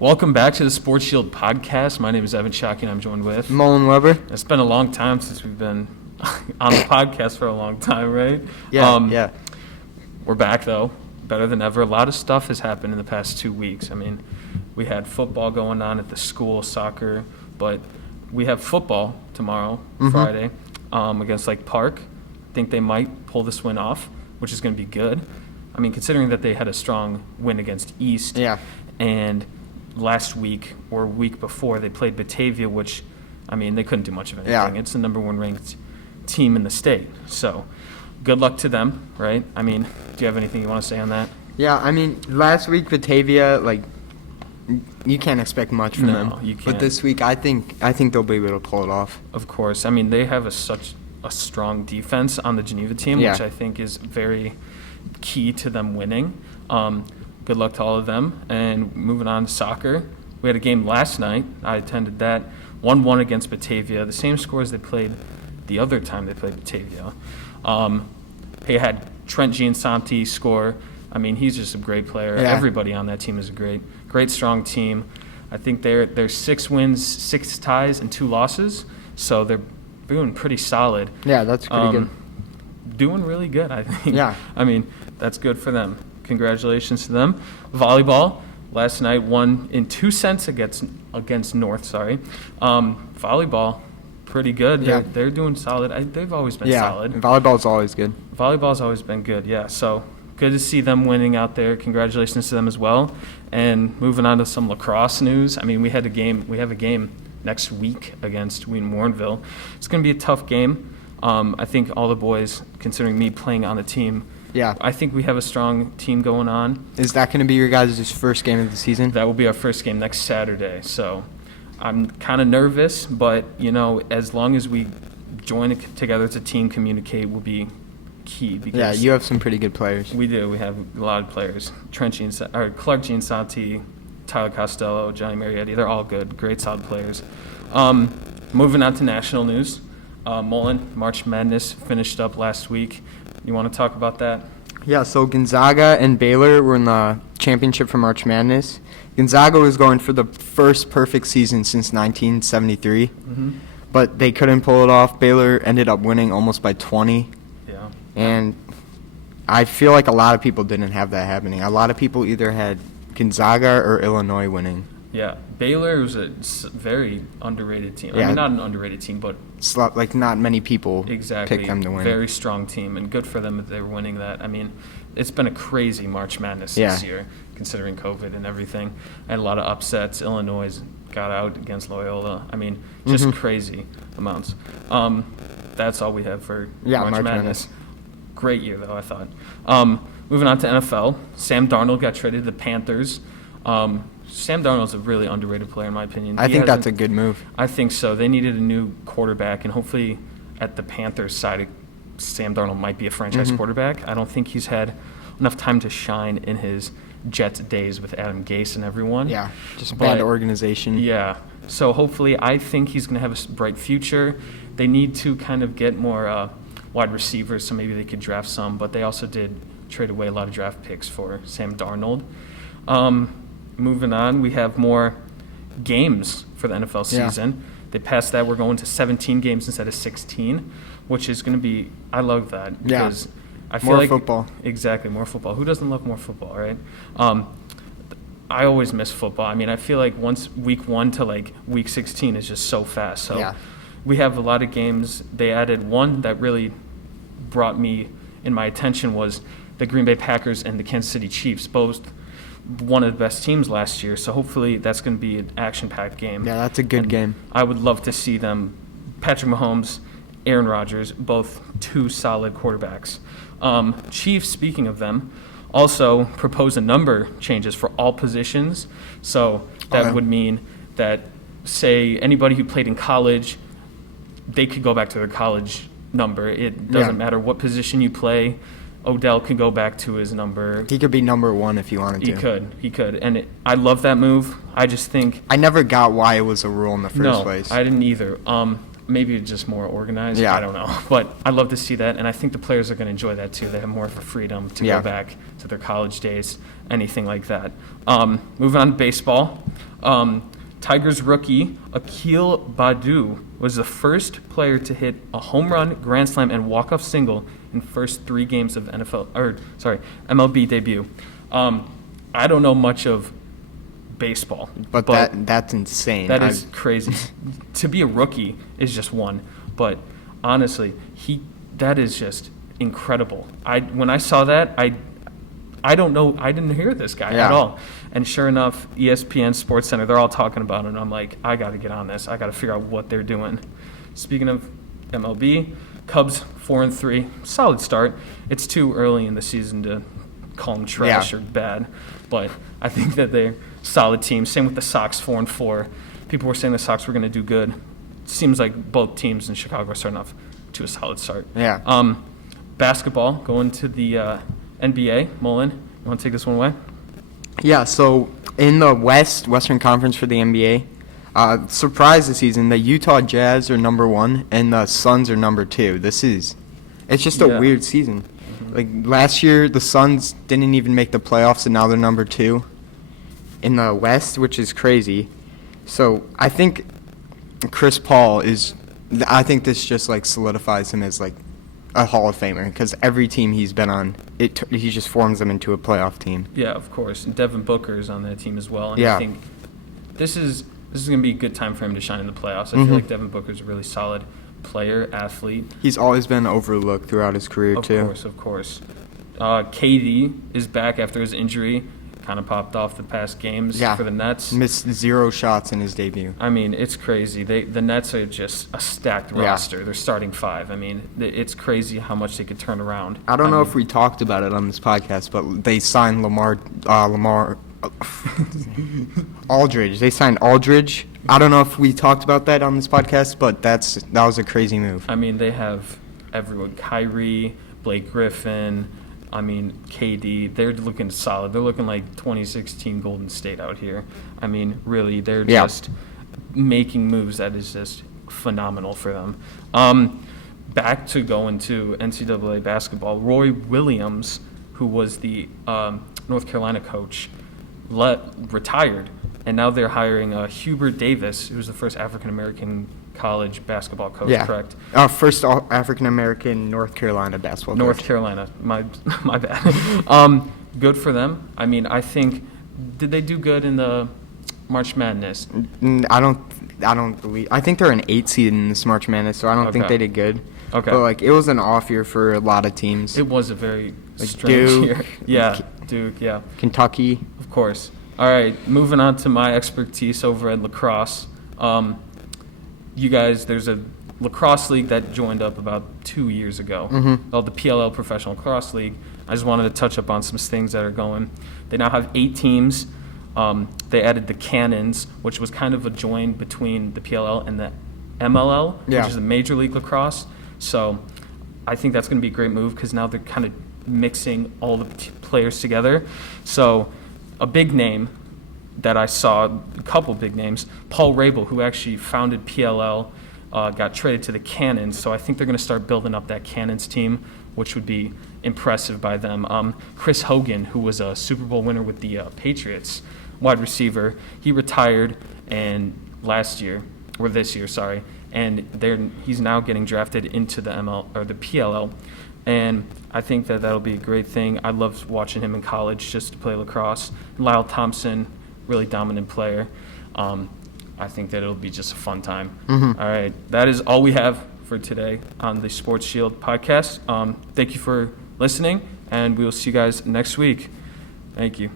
Welcome back to the Sports Shield podcast. My name is Evan Shockey, and I'm joined with Mullen Weber. It's been a long time since we've been on the podcast for a long time, right? Yeah. We're back, though, better than ever. A lot of stuff has happened in the past 2 weeks. I mean, we had football going on at the school, soccer, but we have football tomorrow, Friday, against Lake Park. I think they might pull this win off, which is going to be good. I mean, considering that they had a strong win against East. Yeah. And last week or week before they played Batavia, which, I mean, they couldn't do much of anything. Yeah. It's the number one ranked team in the state. So good luck to them, right? I mean, do you have anything you want to say on that? Yeah, I mean, last week Batavia, you can't expect much from them. No, you can't. But this week, I think they'll be able to pull it off. Of course. I mean, they have such a strong defense on the Geneva team, Yeah. which I think is very key to them winning. Good luck to all of them. And moving on to soccer, we had a game last night. I attended that. 1-1 against Batavia. The same score as they played the other time they played Batavia. They had Trent Giansanti score. I mean, he's just a great player. Yeah. Everybody on that team is a great, strong team. I think they're 6 wins, 6 ties, and 2 losses. So they're doing pretty solid. Yeah, that's pretty good. Doing really good, I think. Yeah. I mean, that's good for them. Congratulations to them. Volleyball last night won in 2 sets against North. Volleyball, pretty good. Yeah. They're doing solid. They've always been solid. Volleyball's always good. Volleyball's always been good. Yeah. So good to see them winning out there. Congratulations to them as well. And moving on to some lacrosse news. I mean, we have a game next week against Wheaton Warrenville. It's going to be a tough game. I think all the boys, considering me playing on the team, Yeah. I think we have a strong team going on. Is that going to be your guys' first game of the season? That will be our first game next Saturday. So I'm kind of nervous, but, as long as we join together as a team, communicate will be key. Because Yeah, you have some pretty good players. We do. We have a lot of players. Clark Giansanti, Tyler Costello, Johnny Marietti. They're all good. Great, solid players. Moving on to national news. Mullen, March Madness finished up last week. You want to talk about that? Yeah, so Gonzaga and Baylor were in the championship for March Madness. Gonzaga was going for the first perfect season since 1973, but they couldn't pull it off. Baylor ended up winning almost by 20. Yeah. And I feel like a lot of people didn't have that happening. A lot of people either had Gonzaga or Illinois winning. Yeah. Baylor was a very underrated team. I Yeah. mean, not an underrated team, but Not many people exactly picked them to win. very strong team, and good for them that they were winning that. I mean, it's been a crazy March Madness this year, considering COVID and everything. And a lot of upsets. Illinois got out against Loyola. I mean, just crazy amounts. That's all we have for March Madness. Great year, though, I thought. Moving on to NFL, Sam Darnold got traded to the Panthers. Sam Darnold's a really underrated player, in my opinion. I think that's a good move. I think so. They needed a new quarterback, and hopefully at the Panthers side, Sam Darnold might be a franchise quarterback. I don't think he's had enough time to shine in his Jets days with Adam Gase and everyone. Yeah, just bad organization. Yeah. So hopefully I think he's going to have a bright future. They need to kind of get more wide receivers, so maybe they could draft some, but they also did trade away a lot of draft picks for Sam Darnold. Moving on, we have more games for the NFL season. They passed that. We're going to 17 games instead of 16, which is going to be – I love that because I feel more football. Exactly, more football. Who doesn't love more football, right? I always miss football. I mean, I feel like once week 1 to week 16 is just so fast. So we have a lot of games. They added one that really brought me in my attention was the Green Bay Packers and the Kansas City Chiefs, both one of the best teams last year. So hopefully that's going to be an action-packed game. Yeah, that's a good game. I would love to see them, Patrick Mahomes, Aaron Rodgers, both 2 solid quarterbacks. Chiefs, speaking of them, also proposed a number changes for all positions. So that would mean that, say, anybody who played in college, they could go back to their college number. It doesn't matter what position you play. Odell can go back to his number. He could be number 1 if he wanted to. He could. And I love that move. I just think... I never got why it was a rule in the first place. No, I didn't either. maybe just more organized. Yeah. I don't know. But I love to see that, and I think the players are going to enjoy that too. They have more of a freedom to go back to their college days, anything like that. Moving on to baseball. Tigers rookie Akil Baddoo was the first player to hit a home run, grand slam, and walk-off single in first 3 games of MLB debut. I don't know much of baseball, but that's insane. That is crazy. To be a rookie is just one, but honestly, that is just incredible. When I saw that, I don't know, I didn't hear this guy at all. And sure enough, ESPN Sports Center, they're all talking about it, and I'm like, I got to get on this. I got to figure out what they're doing. Speaking of MLB, Cubs 4-3, solid start. It's too early in the season to call them trash or bad, but I think that they're solid team. Same with the Sox, 4-4. People were saying the Sox were going to do good. Seems like both teams in Chicago are starting off to a solid start. Yeah. Basketball, going to the NBA. Mullen, you want to take this one away? Yeah, so in the Western Conference for the NBA, surprise this season, the Utah Jazz are number 1 and the Suns are number 2. It's just a weird season. Mm-hmm. Like last year, the Suns didn't even make the playoffs, and now they're number 2 in the West, which is crazy. So I think Chris Paul I think this just like solidifies him as like a Hall of Famer, because every team he's been on, he just forms them into a playoff team. Yeah, of course. And Devin Booker is on that team as well. And I think this is going to be a good time for him to shine in the playoffs. I feel like Devin Booker is a really solid player, athlete. He's always been overlooked throughout his career, too. Of course. KD is back after his injury. Kind of popped off the past games for the Nets. Missed 0 shots in his debut. I mean, it's crazy. The Nets are just a stacked roster. They're starting 5. I mean, it's crazy how much they could turn around. I don't know if we talked about it on this podcast, but they signed Aldridge. They signed Aldridge. I don't know if we talked about that on this podcast, but that was a crazy move. I mean, they have everyone. Kyrie, Blake Griffin, KD, they're looking solid. They're looking like 2016 Golden State out here. I mean, really, they're just making moves that is just phenomenal for them. Back to going to NCAA basketball, Roy Williams, who was the North Carolina coach, retired, and now they're hiring Hubert Davis, who's the first African-American college basketball coach, correct? First African-American North Carolina basketball coach. North Carolina, my bad. Good for them. I mean, I think, did they do good in the March Madness? I don't believe. I think they're an 8 seed in this March Madness, so I don't think they did good. Okay. But it was an off year for a lot of teams. It was a very strange year. Yeah, Duke, yeah. Kentucky. Of course. All right, moving on to my expertise over at lacrosse. You guys, there's a lacrosse league that joined up about 2 years ago, called the PLL Professional Lacrosse League. I just wanted to touch up on some things that are going. They now have 8 teams. They added the Cannons, which was kind of a join between the PLL and the MLL, which is the Major League Lacrosse. So I think that's going to be a great move, because now they're kind of mixing all the players together. So a big name that I saw, a couple big names, Paul Rabel, who actually founded PLL, got traded to the Cannons. So I think they're going to start building up that Cannons team, which would be impressive by them. Chris Hogan, who was a Super Bowl winner with the Patriots, wide receiver, he retired this year, and he's now getting drafted into the the PLL. And I think that that'll be a great thing. I loved watching him in college just to play lacrosse. Lyle Thompson, really dominant player. I think that it'll be just a fun time. All right, that is all we have for today on the Sports Shield podcast. Thank you for listening, and we will see you guys next week. Thank you.